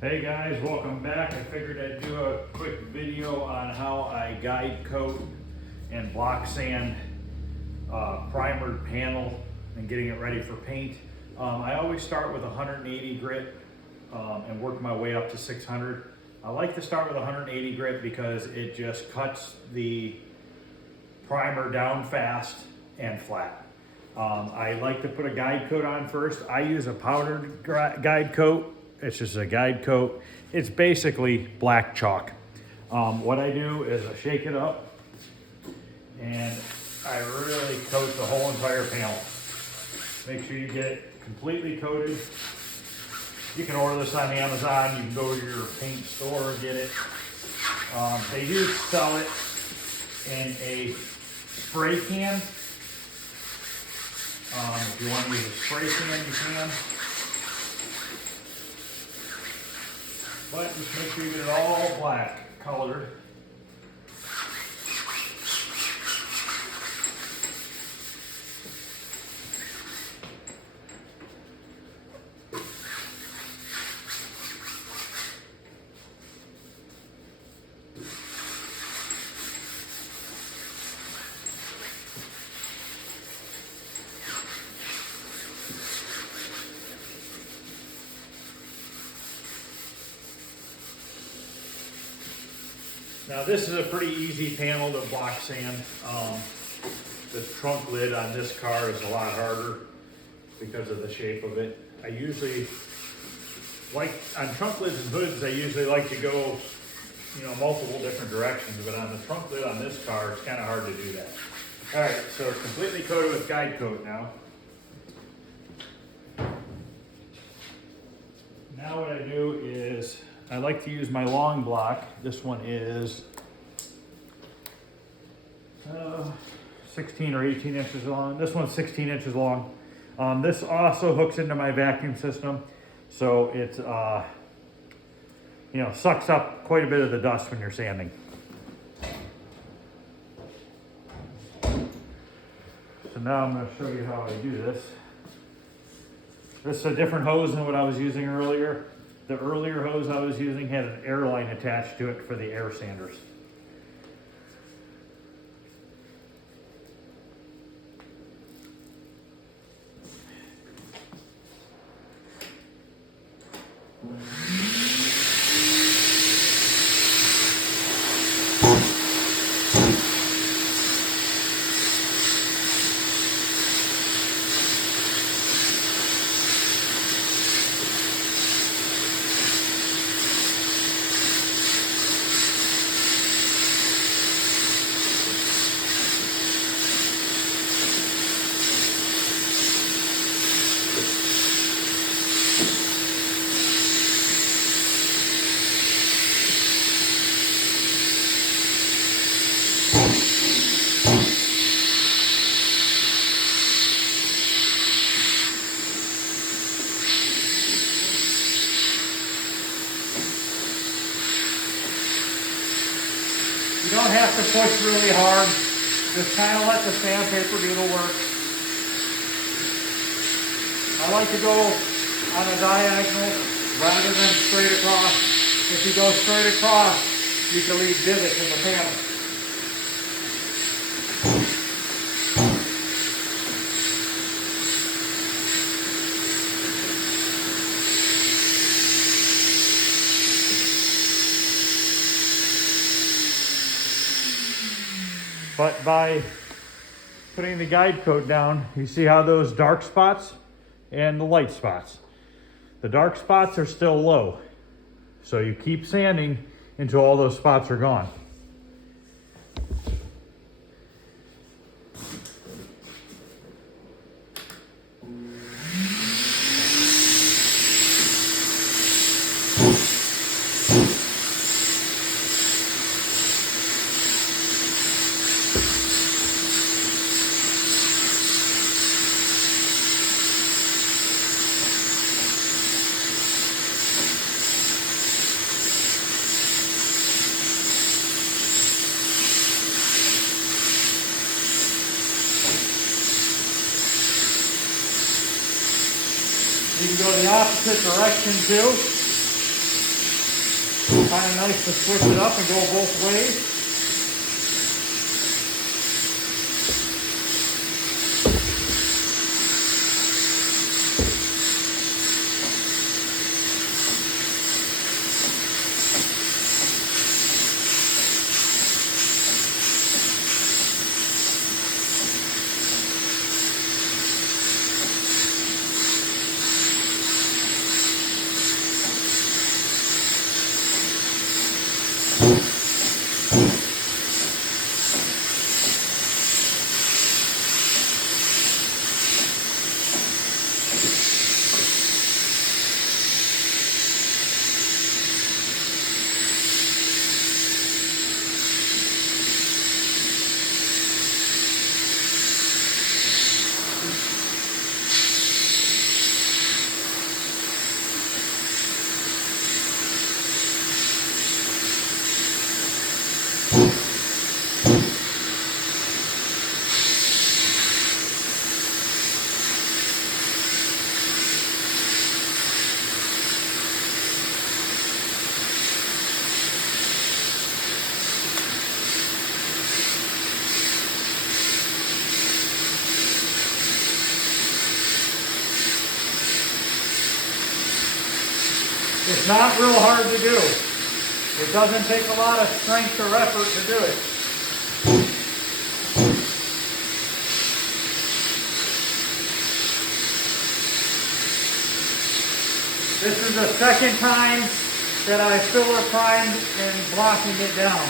Hey guys, welcome back. I figured I'd do a quick video on how I guide coat and block sand primered panel and getting it ready for paint. I always start with 180 grit and work my way up to 600. I like to start with 180 grit because it just cuts the primer down fast and flat. I like to put a guide coat on first. I use a powdered guide coat. It's just a guide coat. It's basically black chalk. What I do is I shake it up and I really coat the whole entire panel. Make sure you get it completely coated. You can order this on Amazon. You can go to your paint store and get it. They do sell it in a spray can. If you want to use a spray can, you can. But just make sure you get it all black colored. Now this is a pretty easy panel to block sand. The trunk lid on this car is a lot harder because of the shape of it. I usually like, on trunk lids and hoods, I usually like to go, multiple different directions, but on the trunk lid on this car, it's kind of hard to do that. All right, so it's completely coated with guide coat now. Now what I do is, I like to use my long block. This one is 16 or 18 inches long. This one's 16 inches long. This also hooks into my vacuum system, so it sucks up quite a bit of the dust when you're sanding. So now I'm going to show you how I do this. This is a different hose than what I was using earlier. The earlier hose I was using had an air line attached to it for the air sanders. You don't have to push really hard. Just kind of let the sandpaper do the work. I like to go on a diagonal rather than straight across. If you go straight across, you can leave divots in the panel. But by putting the guide coat down, you see how those dark spots and the light spots. The dark spots are still low. So you keep sanding until all those spots are gone. You can go the opposite direction too. Kind of nice to switch it up and go both ways. It's not real hard to do. It doesn't take a lot of strength or effort to do it. This is the second time that I filler primed and blocking it down.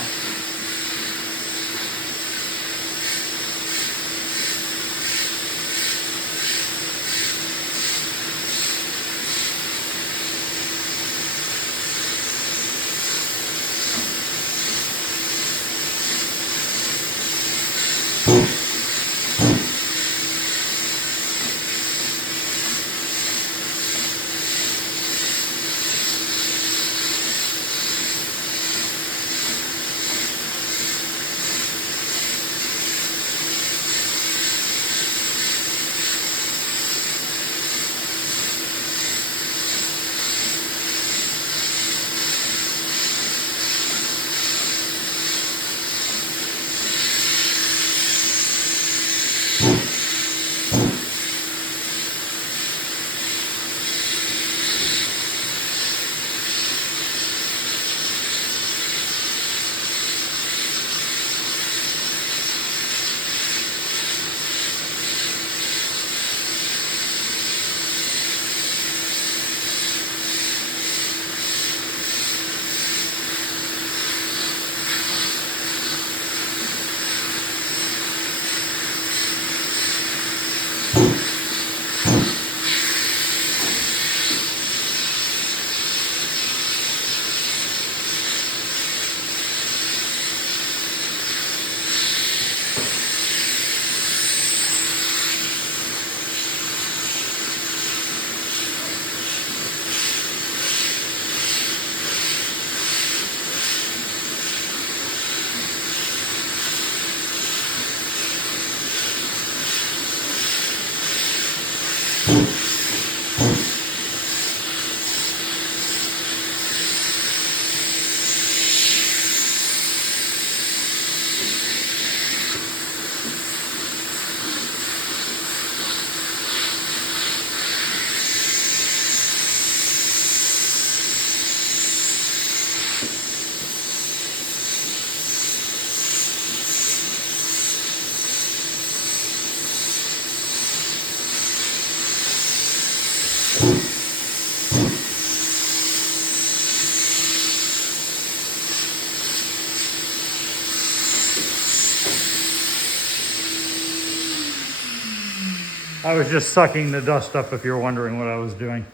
I was just sucking the dust up if you're wondering what I was doing.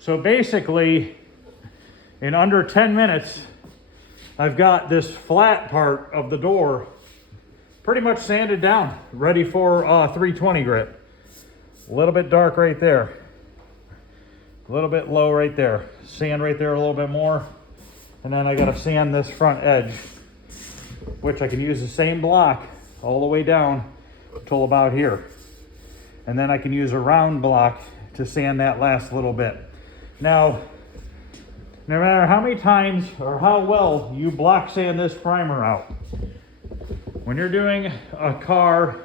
So basically, in under 10 minutes, I've got this flat part of the door pretty much sanded down, ready for 320 grit. A little bit dark right there. A little bit low right there. Sand right there a little bit more. And then I gotta sand this front edge, which I can use the same block all the way down until about here. And then I can use a round block to sand that last little bit. Now, No matter how many times or how well you block sand this primer out, when you're doing a car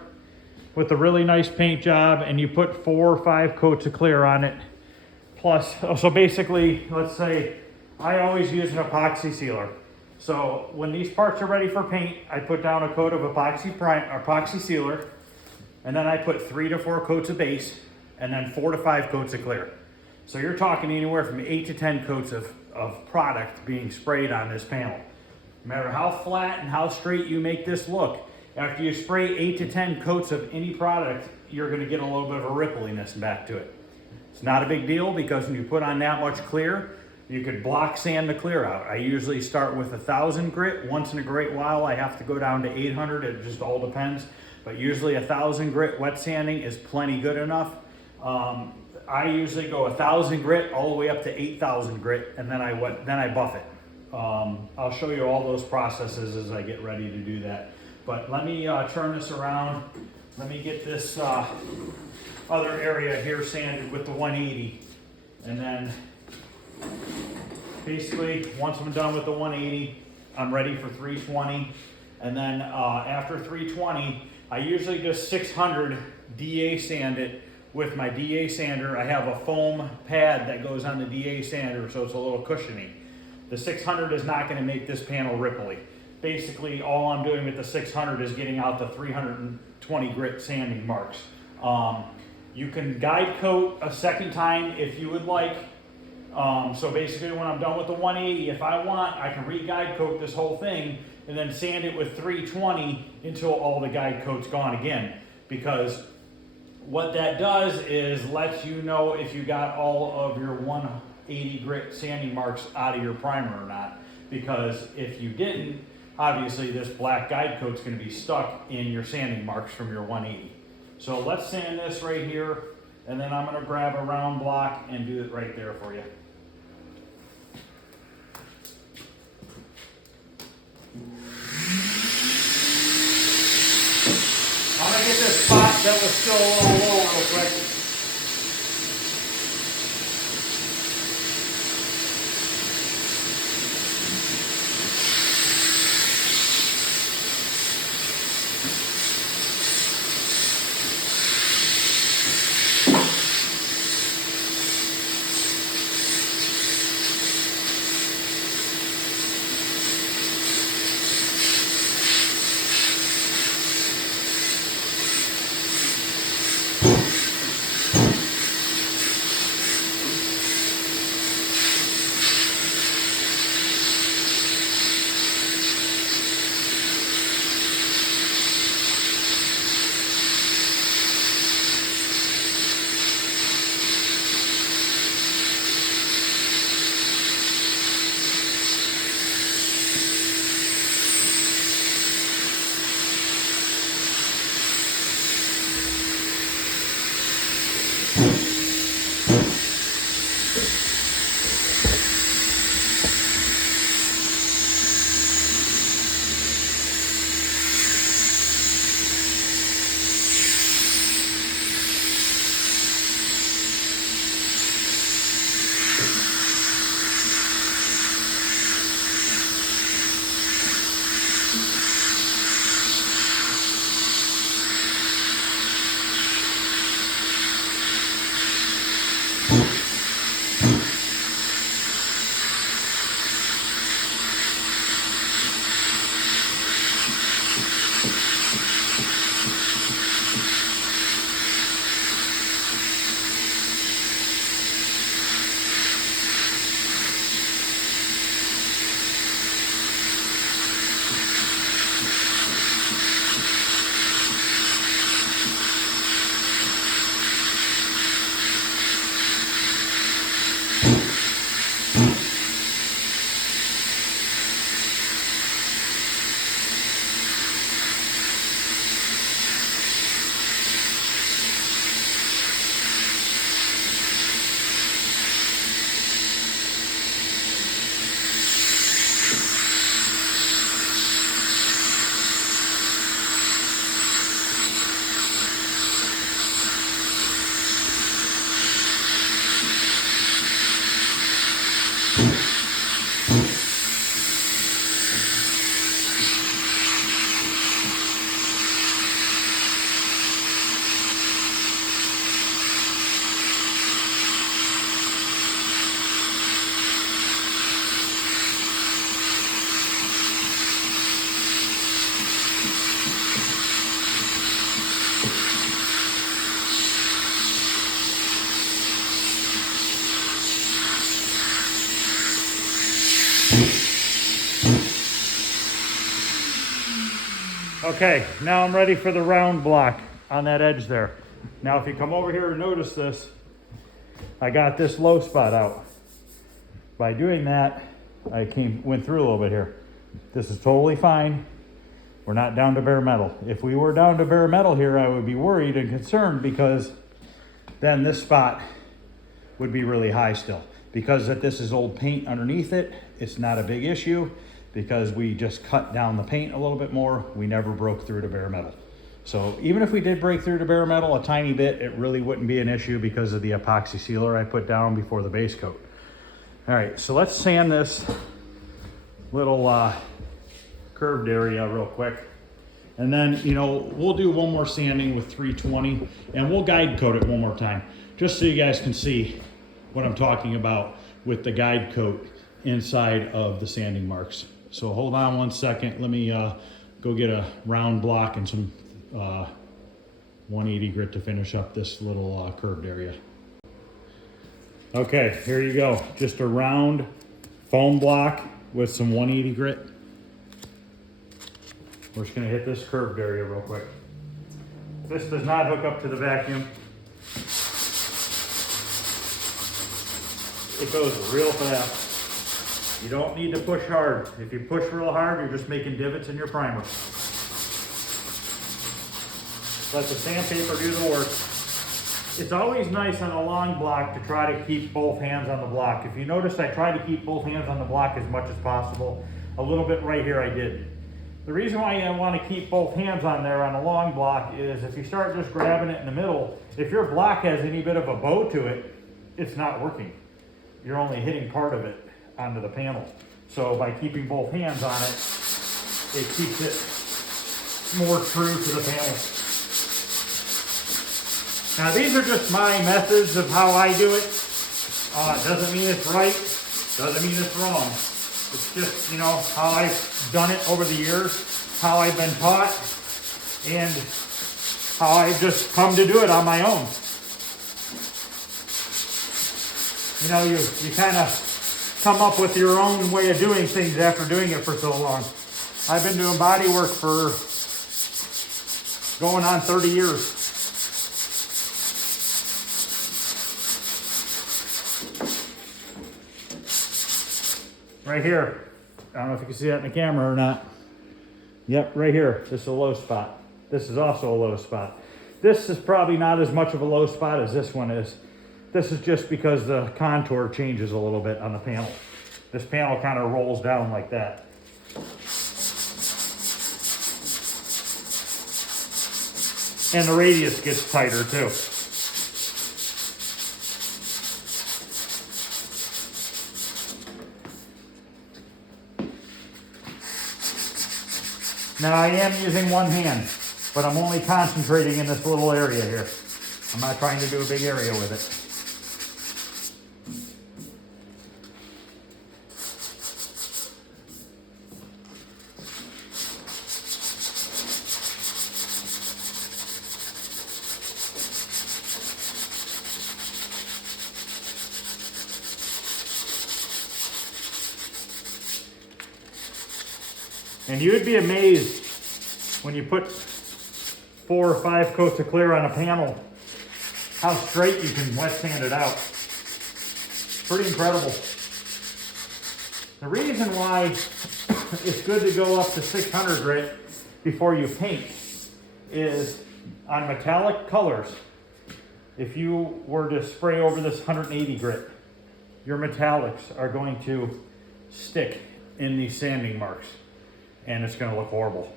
with a really nice paint job and you put 4 or 5 coats of clear on it, plus, so basically, let's say I always use an epoxy sealer. So when these parts are ready for paint, I put down a coat of epoxy sealer, and then I put 3 to 4 coats of base, and then 4 to 5 coats of clear. So you're talking anywhere from 8 to 10 coats of product being sprayed on this panel. No matter how flat and how straight you make this look, after you spray 8 to 10 coats of any product, you're gonna get a little bit of a rippliness back to it. It's not a big deal because when you put on that much clear, you could block sand the clear out. I usually start with 1,000 grit. Once in a great while, I have to go down to 800. It just all depends. But usually 1,000 grit wet sanding is plenty good enough. I usually go 1,000 grit all the way up to 8,000 grit, and then I buff it. I'll show you all those processes as I get ready to do that. But let me turn this around. Let me get this other area here sanded with the 180, and then basically once I'm done with the 180, I'm ready for 320, and then after 320, I usually just 600 DA sand it with my DA sander. I have a foam pad that goes on the DA sander, so it's a little cushiony. The 600 is not going to make this panel ripply. Basically, all I'm doing with the 600 is getting out the 320 grit sanding marks. You can guide coat a second time if you would like. So basically, when I'm done with the 180, if I want, I can re-guide coat this whole thing and then sand it with 320 until all the guide coat's gone again. Because what that does is lets you know if you got all of your 180 grit sanding marks out of your primer or not. Because if you didn't, obviously this black guide coat's going to be stuck in your sanding marks from your 180. So let's sand this right here, and then I'm going to grab a round block and do it right there for you. I'm going to get this spot that was still a little low real quick. Okay, now I'm ready for the round block on that edge there. Now if you come over here and notice this, I got this low spot out. By doing that, I went through a little bit here. This is totally fine. We're not down to bare metal. If we were down to bare metal here, I would be worried and concerned, because then this spot would be really high still. Because that this is old paint underneath it, it's not a big issue, because we just cut down the paint a little bit more. We never broke through to bare metal. So even if we did break through to bare metal a tiny bit, it really wouldn't be an issue because of the epoxy sealer I put down before the base coat. All right, so let's sand this little curved area real quick. And then, you know, we'll do one more sanding with 320, and we'll guide coat it one more time, just so you guys can see what I'm talking about with the guide coat inside of the sanding marks. So hold on one second. Let me go get a round block and some 180 grit to finish up this little curved area. Okay, here you go. Just a round foam block with some 180 grit. We're just gonna hit this curved area real quick. This does not hook up to the vacuum. It goes real fast. You don't need to push hard. If you push real hard, you're just making divots in your primer. Let the sandpaper do the work. It's always nice on a long block to try to keep both hands on the block. If you notice, I try to keep both hands on the block as much as possible. A little bit right here I did. The reason why I want to keep both hands on there on a long block is if you start just grabbing it in the middle, if your block has any bit of a bow to it, it's not working. You're only hitting part of it onto the panel. So by keeping both hands on it, it keeps it more true to the panel. Now these are just my methods of how I do it. It doesn't mean it's right, doesn't mean it's wrong. It's just, you know, how I've done it over the years, how I've been taught, and how I've just come to do it on my own. You know, you kind of come up with your own way of doing things after doing it for so long. I've been doing body work for going on 30 years. Right here, I don't know if you can see that in the camera or not. Yep, right here, this is a low spot. This is also a low spot. This is probably not as much of a low spot as this one is. This is just because the contour changes a little bit on the panel. This panel kind of rolls down like that. And the radius gets tighter too. Now I am using one hand, but I'm only concentrating in this little area here. I'm not trying to do a big area with it. And you would be amazed when you put 4 or 5 coats of clear on a panel, how straight you can wet sand it out. Pretty incredible. The reason why it's good to go up to 600 grit before you paint is on metallic colors. If you were to spray over this 180 grit, your metallics are going to stick in these sanding marks, and it's going to look horrible.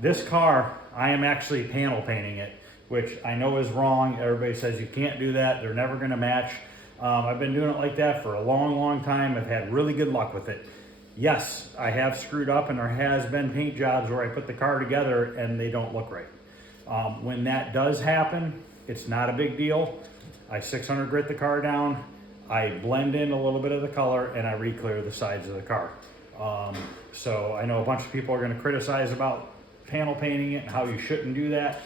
This car, I am actually panel painting it, which I know is wrong. Everybody says you can't do that. They're never going to match. I've been doing it like that for a long, long time. I've had really good luck with it. Yes, I have screwed up, and there has been paint jobs where I put the car together and they don't look right. When that does happen, it's not a big deal. I 600 grit the car down, I blend in a little bit of the color, and I re-clear the sides of the car. So I know a bunch of people are going to criticize about panel painting it and how you shouldn't do that.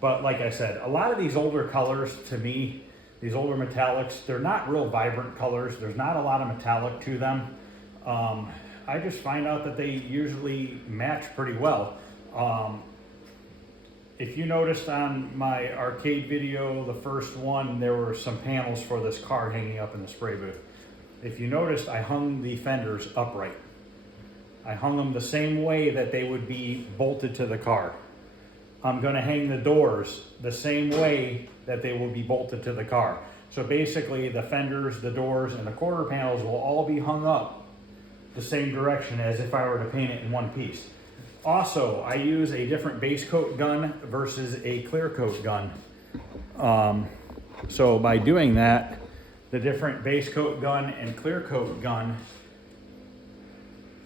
But like I said, a lot of these older colors, to me, these older metallics, they're not real vibrant colors. There's not a lot of metallic to them. I just find out that they usually match pretty well. If you noticed on my arcade video, the first one, there were some panels for this car hanging up in the spray booth. If you noticed, I hung the fenders upright. I hung them the same way that they would be bolted to the car. I'm gonna hang the doors the same way that they will be bolted to the car. So basically the fenders, the doors, and the quarter panels will all be hung up the same direction as if I were to paint it in one piece. Also, I use a different base coat gun versus a clear coat gun. So by doing that, the different base coat gun and clear coat gun,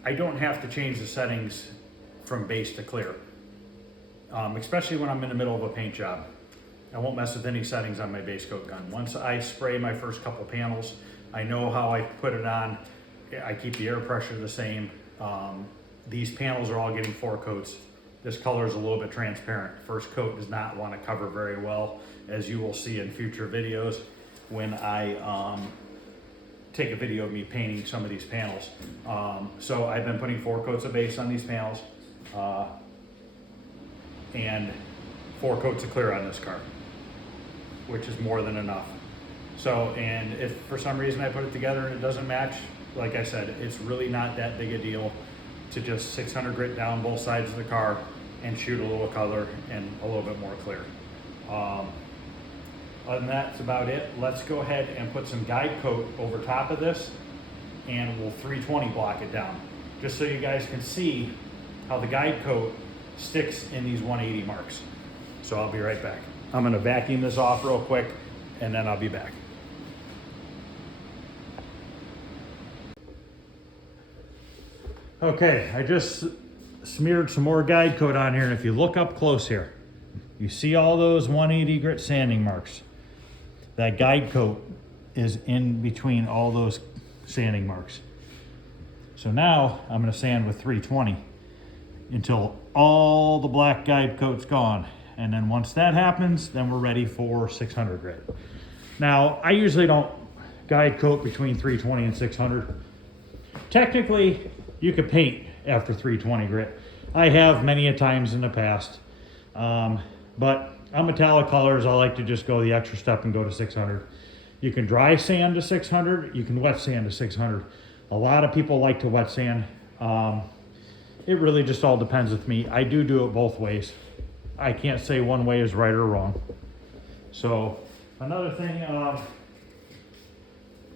I don't have to change the settings from base to clear. Especially when I'm in the middle of a paint job. I won't mess with any settings on my base coat gun. Once I spray my first couple panels, I know how I put it on. I keep the air pressure the same. These panels are all getting 4 coats. This color is a little bit transparent. First coat does not want to cover very well, as you will see in future videos when I take a video of me painting some of these panels. So I've been putting 4 coats of base on these panels and 4 coats of clear on this car, which is more than enough. So, and if for some reason I put it together and it doesn't match, like I said, it's really not that big a deal to just 600 grit down both sides of the car and shoot a little color and a little bit more clear. Other than that, that's about it. Let's go ahead and put some guide coat over top of this and we'll 320 block it down, just so you guys can see how the guide coat sticks in these 180 marks. So I'll be right back. I'm gonna vacuum this off real quick and then I'll be back. Okay, I just smeared some more guide coat on here, and if you look up close here, you see all those 180 grit sanding marks. That guide coat is in between all those sanding marks. So now I'm gonna sand with 320 until all the black guide coat's gone. And then once that happens, then we're ready for 600 grit. Now, I usually don't guide coat between 320 and 600. Technically, you could paint after 320 grit. I have many a times in the past. But on metallic colors, I like to just go the extra step and go to 600. You can dry sand to 600, you can wet sand to 600. A lot of people like to wet sand. It really just all depends with me. I do it both ways. I can't say one way is right or wrong. So another thing,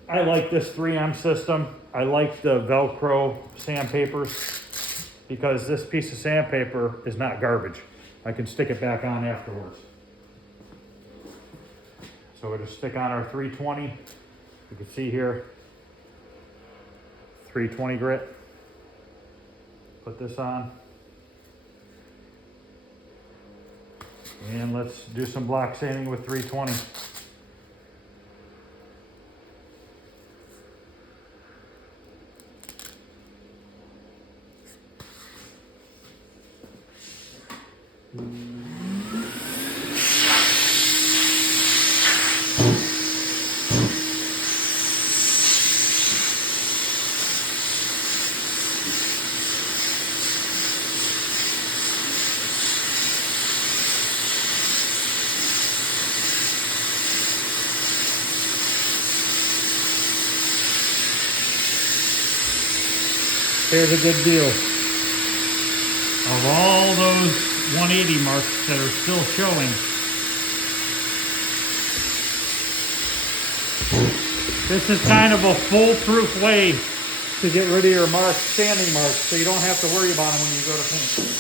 I like this 3M system. I like the Velcro sandpapers because this piece of sandpaper is not garbage. I can stick it back on afterwards. So we'll just stick on our 320. You can see here, 320 grit. Put this on. And let's do some block sanding with 320. Here's a good deal. Of all those 180 marks that are still showing, this is kind of a foolproof way to get rid of your marks, sanding marks, so you don't have to worry about them when you go to paint.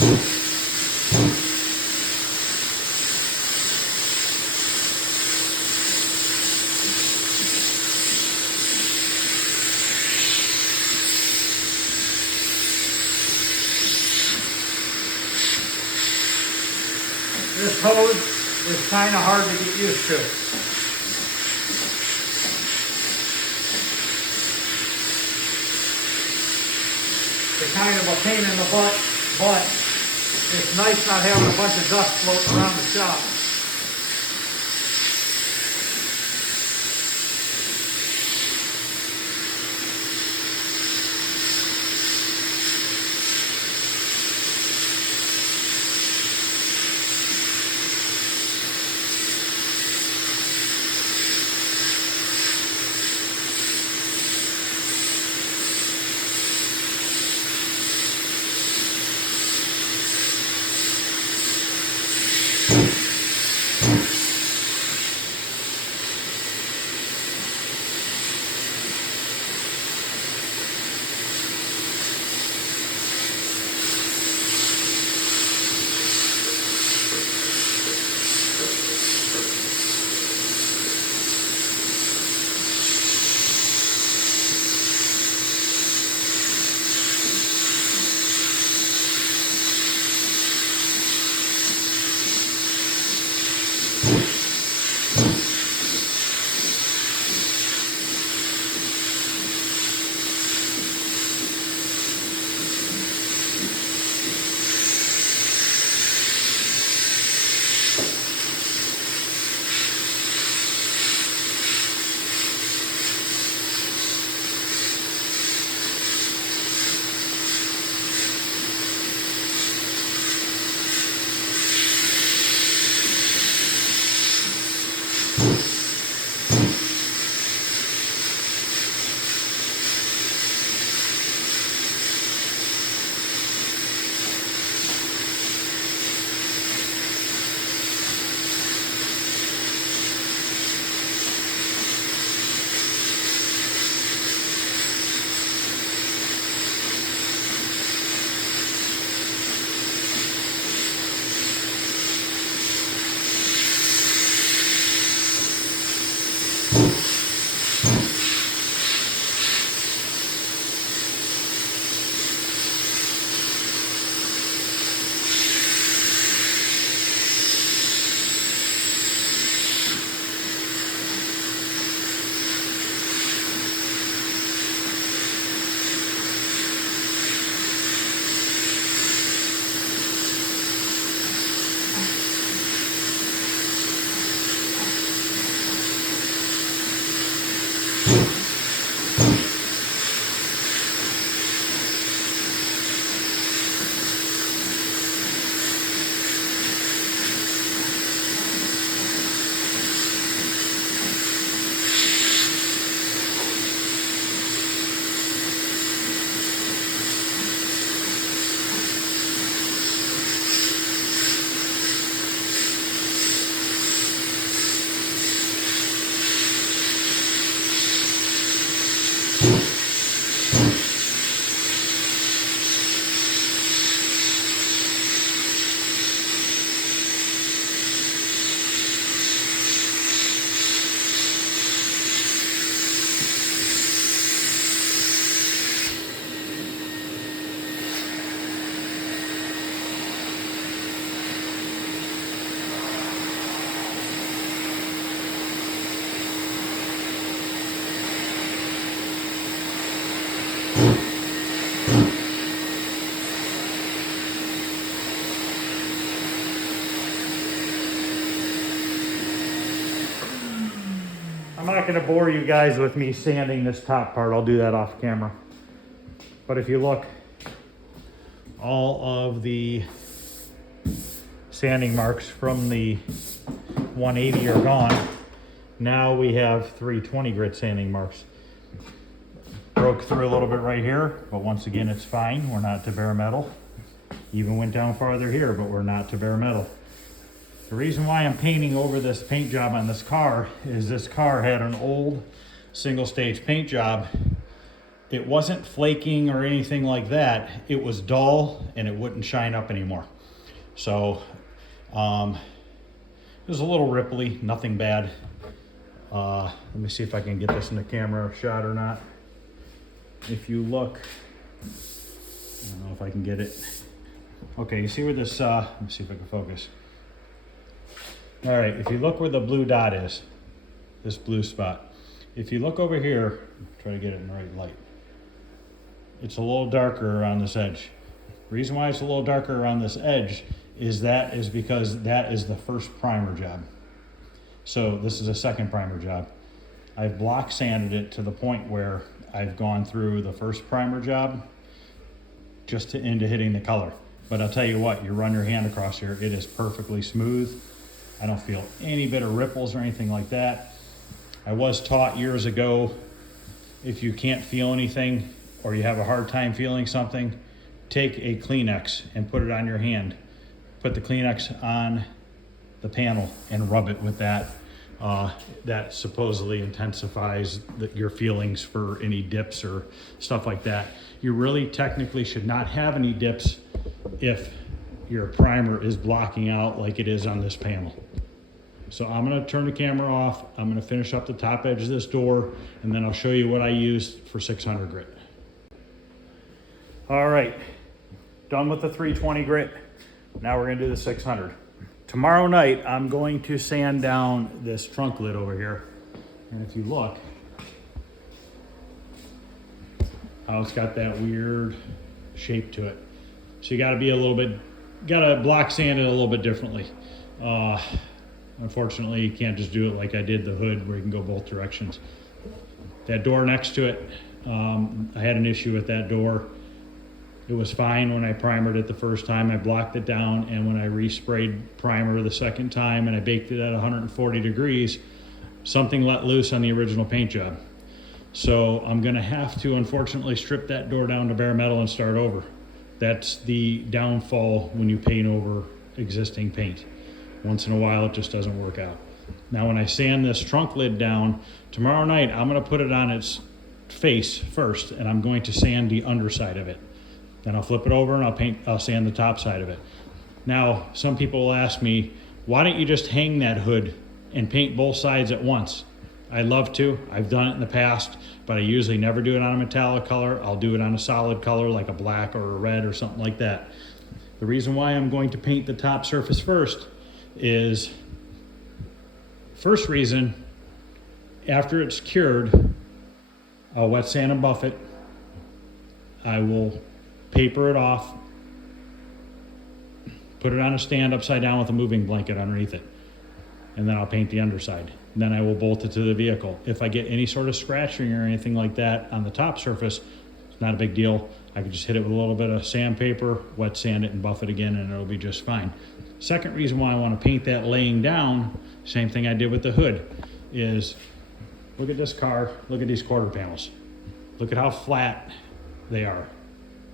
This hose is kind of hard to get used to. It's kind of a pain in the butt, but it's nice not having a bunch of dust floating around the shop. I'm not going to bore you guys with me sanding this top part. I'll do that off camera. But if you look, all of the sanding marks from the 180 are gone. Now we have 320 grit sanding marks. Broke through a little bit right here, but once again, it's fine. We're not to bare metal. Even went down farther here, but we're not to bare metal. The reason why I'm painting over this paint job on this car is this car had an old single stage paint job it wasn't flaking or anything like that. It was dull and it wouldn't shine up anymore. So it was a little ripply, nothing bad. Let me see if I can get this in the camera shot or not. If you look, I don't know if I can get it. Okay, you see where this, let me see if I can focus. All right, if you look where the blue dot is, this blue spot, if you look over here, try to get it in the right light. It's a little darker around this edge. The reason why it's a little darker around this edge is because that is the first primer job. So this is a second primer job. I've block sanded it to the point where I've gone through the first primer job just into hitting the color. But I'll tell you what, you run your hand across here, it is perfectly smooth. I don't feel any bit of ripples or anything like that. I was taught years ago, if you can't feel anything or you have a hard time feeling something, take a Kleenex and put it on your hand. Put the Kleenex on the panel and rub it with that. That supposedly intensifies your feelings for any dips or stuff like that. You really technically should not have any dips if your primer is blocking out like it is on this panel. So I'm gonna turn the camera off. I'm gonna finish up the top edge of this door, and then I'll show you what I used for 600 grit. All right, done with the 320 grit. Now we're gonna do the 600. Tomorrow night, I'm going to sand down this trunk lid over here. And if you look, how it's got that weird shape to it. So you gotta block sand it a little bit differently. Unfortunately, you can't just do it like I did the hood where you can go both directions. That door next to it, I had an issue with that door. It was fine when I primered it the first time. I blocked it down, and when I resprayed primer the second time and I baked it at 140 degrees, something let loose on the original paint job. So I'm gonna have to, unfortunately, strip that door down to bare metal and start over. That's the downfall when you paint over existing paint. Once in a while, it just doesn't work out. Now, when I sand this trunk lid down, tomorrow night, I'm gonna put it on its face first, and I'm going to sand the underside of it. Then I'll flip it over and I'll sand the top side of it. Now, some people will ask me, why don't you just hang that hood and paint both sides at once? I'd love to. I've done it in the past, but I usually never do it on a metallic color. I'll do it on a solid color like a black or a red or something like that. The reason why I'm going to paint the top surface first is, first reason, after it's cured, I'll wet sand and buff it. I will paper it off, put it on a stand upside down with a moving blanket underneath it, and then I'll paint the underside. And then I will bolt it to the vehicle. If I get any sort of scratching or anything like that on the top surface, it's not a big deal. I can just hit it with a little bit of sandpaper, wet sand it, and buff it again, and it'll be just fine. Second reason why I want to paint that laying down, same thing I did with the hood, is look at this car, look at these quarter panels. Look at how flat they are,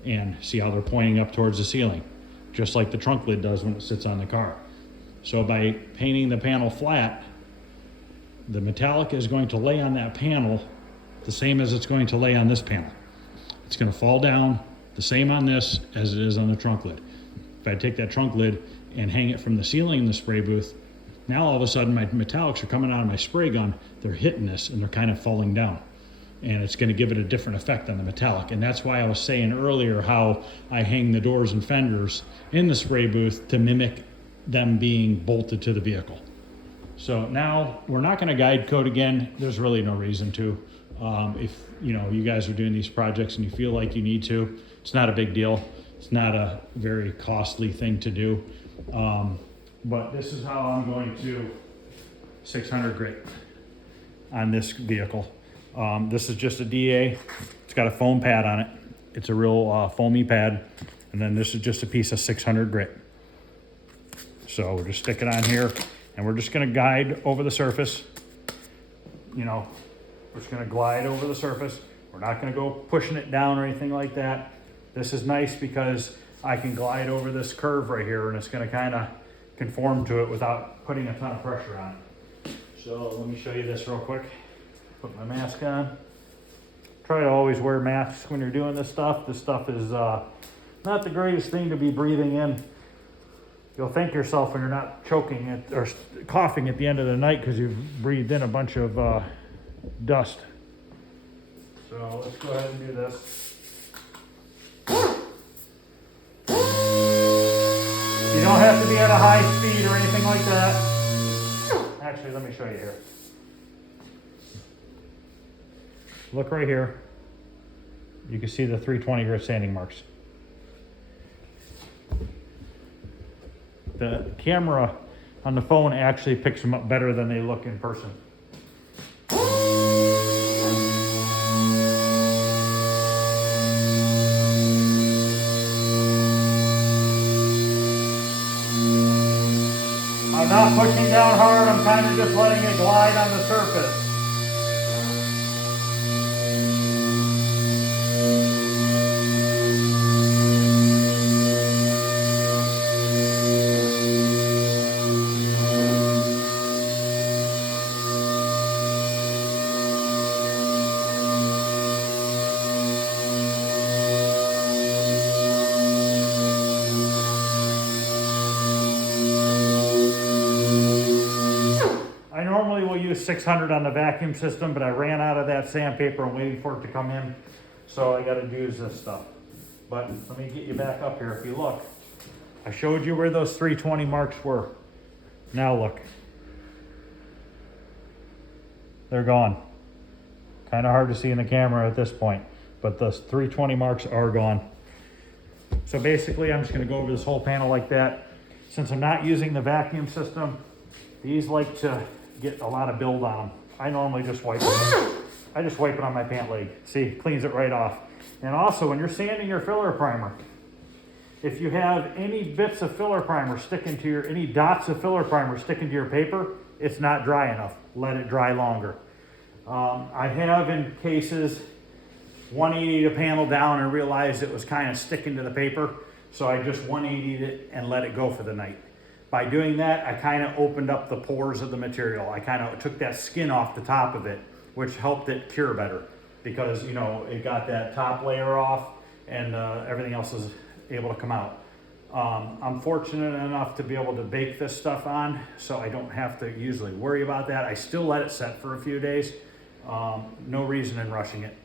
and see how they're pointing up towards the ceiling, just like the trunk lid does when it sits on the car. So by painting the panel flat, the metallic is going to lay on that panel the same as it's going to lay on this panel. It's going to fall down the same on this as it is on the trunk lid. If I take that trunk lid and hang it from the ceiling in the spray booth, now all of a sudden my metallics are coming out of my spray gun, they're hitting this and they're kind of falling down. And it's going to give it a different effect on the metallic. And that's why I was saying earlier how I hang the doors and fenders in the spray booth to mimic them being bolted to the vehicle. So now we're not going to guide coat again. There's really no reason to. If you guys are doing these projects and you feel like you need to, it's not a big deal. It's not a very costly thing to do. But this is how I'm going to 600 grit on this vehicle. This is just a DA. It's got a foam pad on it. It's a real foamy pad. And then this is just a piece of 600 grit. So we'll just stick it on here and we're just gonna guide over the surface. We're just gonna glide over the surface. We're not gonna go pushing it down or anything like that. This is nice because I can glide over this curve right here and it's gonna kinda conform to it without putting a ton of pressure on it. So let me show you this real quick. Put my mask on. Try to always wear masks when you're doing this stuff. This stuff is not the greatest thing to be breathing in. You'll thank yourself when you're not choking it or coughing at the end of the night because you've breathed in a bunch of dust. So let's go ahead and do this. You don't have to be at a high speed or anything like that. Actually, let me show you here. Look right here. You can see the 320 grit sanding marks. The camera on the phone actually picks them up better than they look in person. I'm not pushing down hard, I'm kind of just letting it glide on the surface. I normally will use 600 on the vacuum system, but I ran out of that sandpaper and waiting for it to come in, so I got to use this stuff. But let me get you back up here. If you look, I showed you where those 320 marks were. Now look. They're gone. Kind of hard to see in the camera at this point, but those 320 marks are gone. So basically, I'm just going to go over this whole panel like that. Since I'm not using the vacuum system, these like to get a lot of build on them. I normally just wipe it. I just wipe it on my pant leg. See, cleans it right off. And also, when you're sanding your filler primer, if you have any bits of filler primer sticking to your, any dots of filler primer sticking to your paper, it's not dry enough. Let it dry longer. I have in cases 180'd a panel down and realized it was kind of sticking to the paper, so I just 180'd it and let it go for the night. By doing that, I kind of opened up the pores of the material. I kind of took that skin off the top of it, which helped it cure better because, you know, it got that top layer off and everything else is able to come out. I'm fortunate enough to be able to bake this stuff on, so I don't have to usually worry about that. I still let it set for a few days. No reason in rushing it.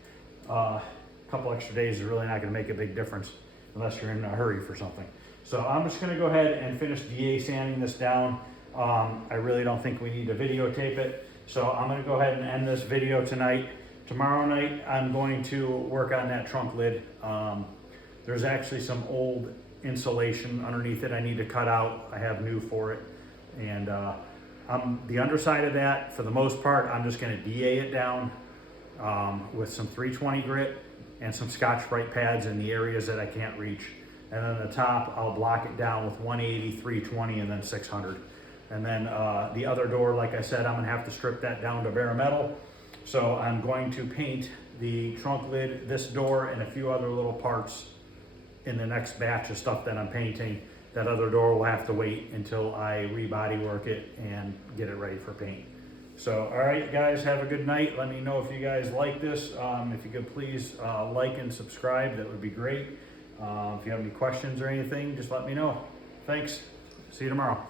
A couple extra days is really not going to make a big difference unless you're in a hurry for something. So I'm just going to go ahead and finish DA sanding this down. I really don't think we need to videotape it. So I'm going to go ahead and end this video tonight. Tomorrow night, I'm going to work on that trunk lid. There's actually some old insulation underneath it I need to cut out. I have new for it. And the underside of that, for the most part, I'm just going to DA it down with some 320 grit and some Scotch-Brite pads in the areas that I can't reach. And then the top, I'll block it down with 180, 320, and then 600. And then the other door, like I said, I'm gonna have to strip that down to bare metal. So I'm going to paint the trunk lid, this door, and a few other little parts in the next batch of stuff that I'm painting. That other door will have to wait until I rebody work it and get it ready for paint. So, all right, guys, have a good night. Let me know if you guys like this. If you could please like and subscribe, that would be great. If you have any questions or anything, just let me know. Thanks. See you tomorrow.